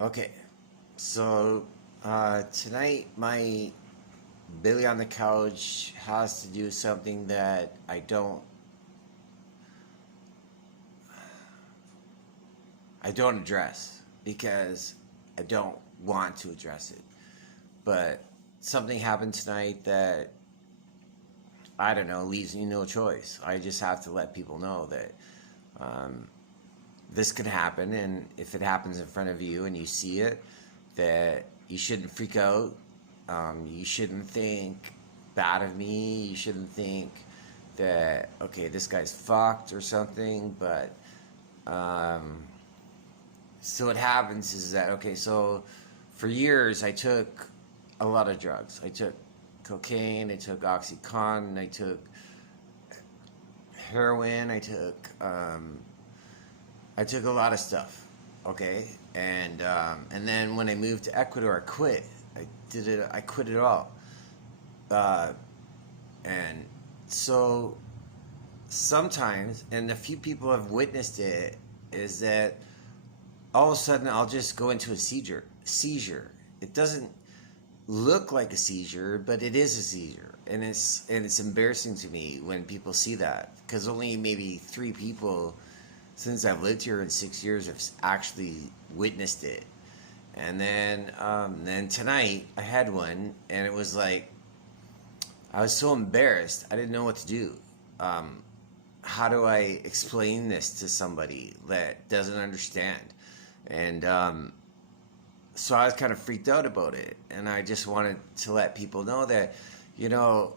Okay, so tonight my Billy on the couch has to do something that I don't address because I don't want to address it. But something happened tonight that I don't know leaves me no choice. I just have to let people know that um, this could happen, and if it happens in front of you and you see it, that you shouldn't freak out. You shouldn't think bad of me. You shouldn't think that okay, this guy's fucked or something. But um, so what happens is that okay, so for years I took a lot of drugs. I took cocaine. I took OxyContin. I took heroin. I took a lot of stuff, okay, and then when I moved to Ecuador, I quit. I did it. I quit it all, uh, and so sometimes, and a few people have witnessed it, is that all of a sudden I'll just go into a seizure. Seizure. It doesn't look like a seizure, but it is a seizure, and it's embarrassing to me when people see that because only maybe 3 people since I've lived here in 6 years have actually witnessed it. And then tonight I had one, and it was like I was so embarrassed. I didn't know what to do. Um, how do I explain this to somebody that doesn't understand? And so I was kind of freaked out about it, and I just wanted to let people know that, you know,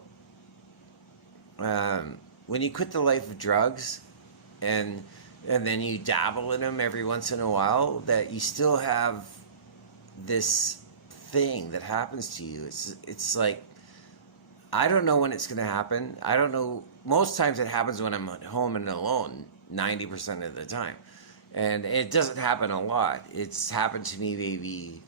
when you quit the life of drugs, and and then you dabble in them every once in a while, that you still have this thing that happens to you. It's like I don't know when it's gonna happen. I don't know. Most times it happens when I'm at home and alone. 90% of the time, and it doesn't happen a lot. It's happened to me maybe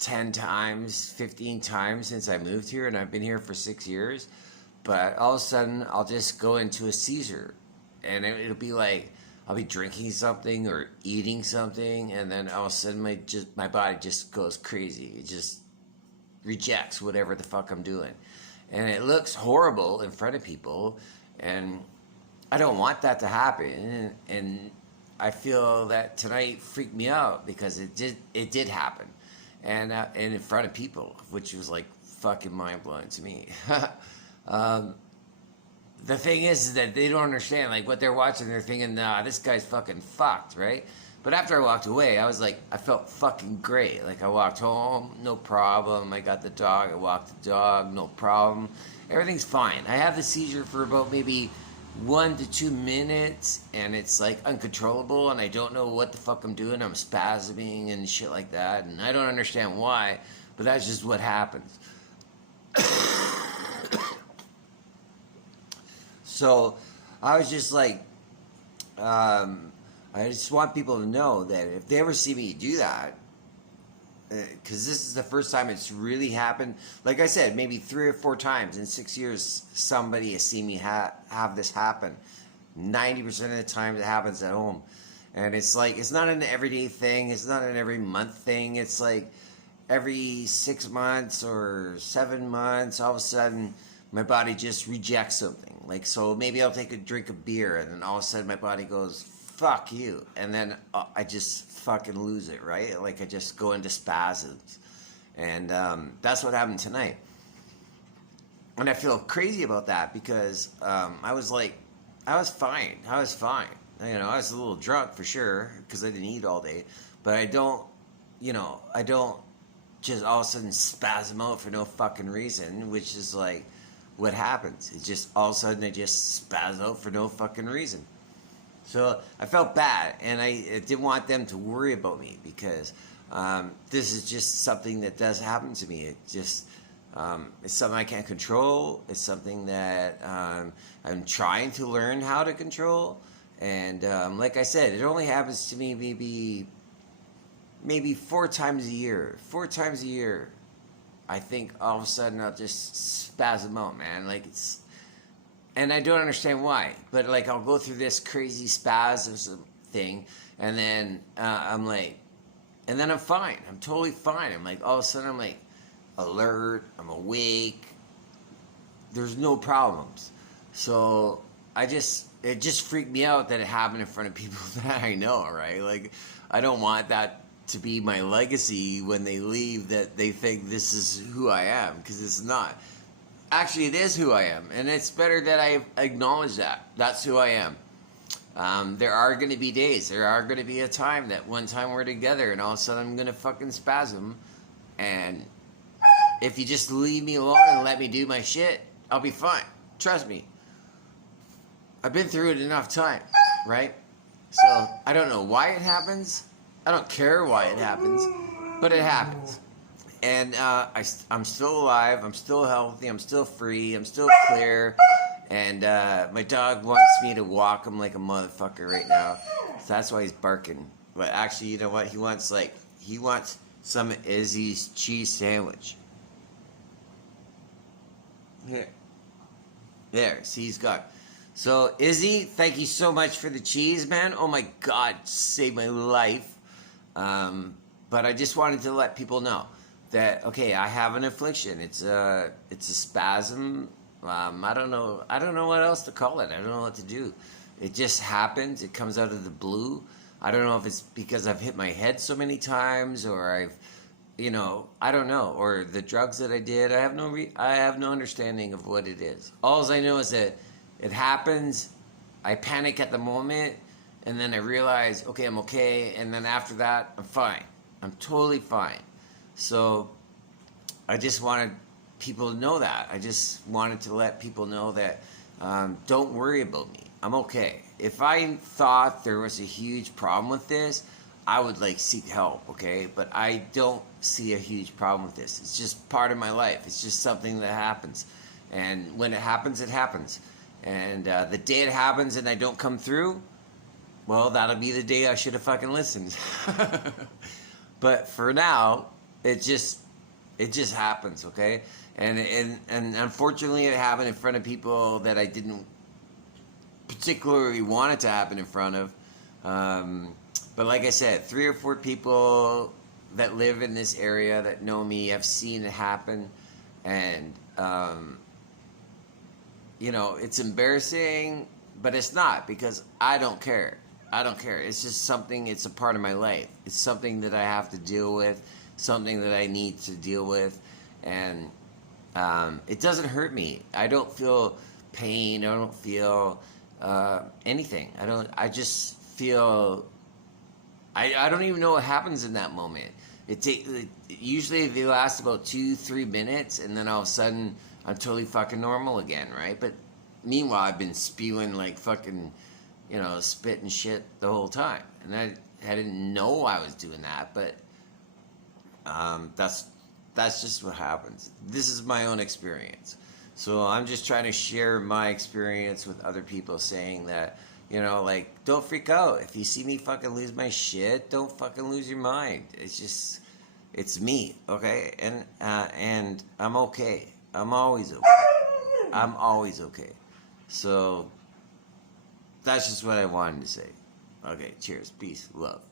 10 times, 15 times since I moved here, and I've been here for 6 years. But all of a sudden, I'll just go into a seizure, and it'll be like I'll be drinking something or eating something, and then all of a sudden, my body just goes crazy. It just rejects whatever the fuck I'm doing, and it looks horrible in front of people, and I don't want that to happen, and I feel that tonight freaked me out because it did happen, and in front of people, which was like fucking mind blowing to me. um, the thing is that they don't understand like what they're watching. They're thinking, nah, this guy's fucking fucked, right? But after I walked away, I was like, I felt fucking great. Like I walked home, no problem. I got the dog. I walked the dog, no problem. Everything's fine. I have the seizure for about maybe 1 to 2 minutes, and it's like uncontrollable, and I don't know what the fuck I'm doing. I'm spasming and shit like that, and I don't understand why, but that's just what happens. So I was just like, I just want people to know that if they ever see me do that, because this is the first time it's really happened. Like I said, maybe 3 or 4 times in 6 years, somebody has seen me have this happen. 90% of the time, it happens at home, and it's like it's not an everyday thing. It's not an every month thing. It's like every 6 months or 7 months, all of a sudden, my body just rejects something. Like so, maybe I'll take a drink of beer, and then all of a sudden, my body goes, fuck you, and then I just fucking lose it, right? Like I just go into spasms, and that's what happened tonight, and I feel crazy about that because I was like, I was fine, I was a little drunk for sure because I didn't eat all day, but I don't just all of a sudden spasm out for no fucking reason, which is like what happens. It's just all of a sudden I just spaz out for no fucking reason. So I felt bad, and I didn't want them to worry about me because this is just something that does happen to me. It just it's something I can't control. It's something that I'm trying to learn how to control. And like I said, it only happens to me maybe 4 times a year. 4 times a year, I think all of a sudden I'll just spasm out, man. Like it's and I don't understand why. But like I'll go through this crazy spasm thing, and then I'm like, And then I'm fine. I'm totally fine. I'm like, all of a sudden, I'm like alert. I'm awake. There's no problems. So it just freaked me out that it happened in front of people that I know, right? Like, I don't want that to be my legacy when they leave, that they think this is who I am, because it's not. Actually, it is who I am, and it's better that I acknowledge that. That's who I am. There are going to be days, there are going to be a time that one time we're together and all of a sudden I'm going to fucking spasm, and if you just leave me alone and let me do my shit, I'll be fine. Trust me. I've been through it enough time, right? So I don't know why it happens. I don't care why it happens, but it happens. And I'm still alive. I'm still healthy. I'm still free. I'm still clear. And my dog wants me to walk him like a motherfucker right now. So that's why he's barking. But actually, you know what? He wants some of Izzy's cheese sandwich. Here. There. See, he's got. So, Izzy, thank you so much for the cheese, man. Oh my God, saved my life. But I just wanted to let people know that, okay, I have an affliction. It's a spasm. I don't know what else to call it. I don't know what to do. It just happens. It comes out of the blue. I don't know if it's because I've hit my head so many times, or I don't know, or the drugs that I did. I have no understanding of what it is. All I know is that it happens. I panic at the moment, and then I realize, okay, I'm okay, and then after that, I'm fine. I'm totally fine. So I just wanted people to know that. I just wanted to let people know that don't worry about me. I'm okay. If I thought there was a huge problem with this, I would seek help, okay? But I don't see a huge problem with this. It's just part of my life. It's just something that happens. And when it happens, it happens. And the day it happens and I don't come through, well, that'll be the day I should have fucking listened. But for now, it just happens, okay? And unfortunately, it happened in front of people that I didn't particularly want it to happen in front of. But like I said, 3 or 4 people that live in this area that know me have seen it happen, and it's embarrassing, but it's not, because I don't care. I don't care. It's just something. It's a part of my life. It's something that I have to deal with, something that I need to deal with, and it doesn't hurt me. I don't feel pain. I don't feel anything. I just feel. I don't even know what happens in that moment. Usually they last about 2-3 minutes, and then all of a sudden I'm totally fucking normal again, right? But meanwhile, I've been spewing like fucking, spit and shit the whole time, and I didn't know I was doing that, but that's just what happens. This is my own experience, so I'm just trying to share my experience with other people, saying that, don't freak out. If you see me fucking lose my shit, don't fucking lose your mind. It's me, okay? And I'm okay. I'm always okay. I'm always okay. So that's just what I wanted to say. Okay, cheers, peace, love.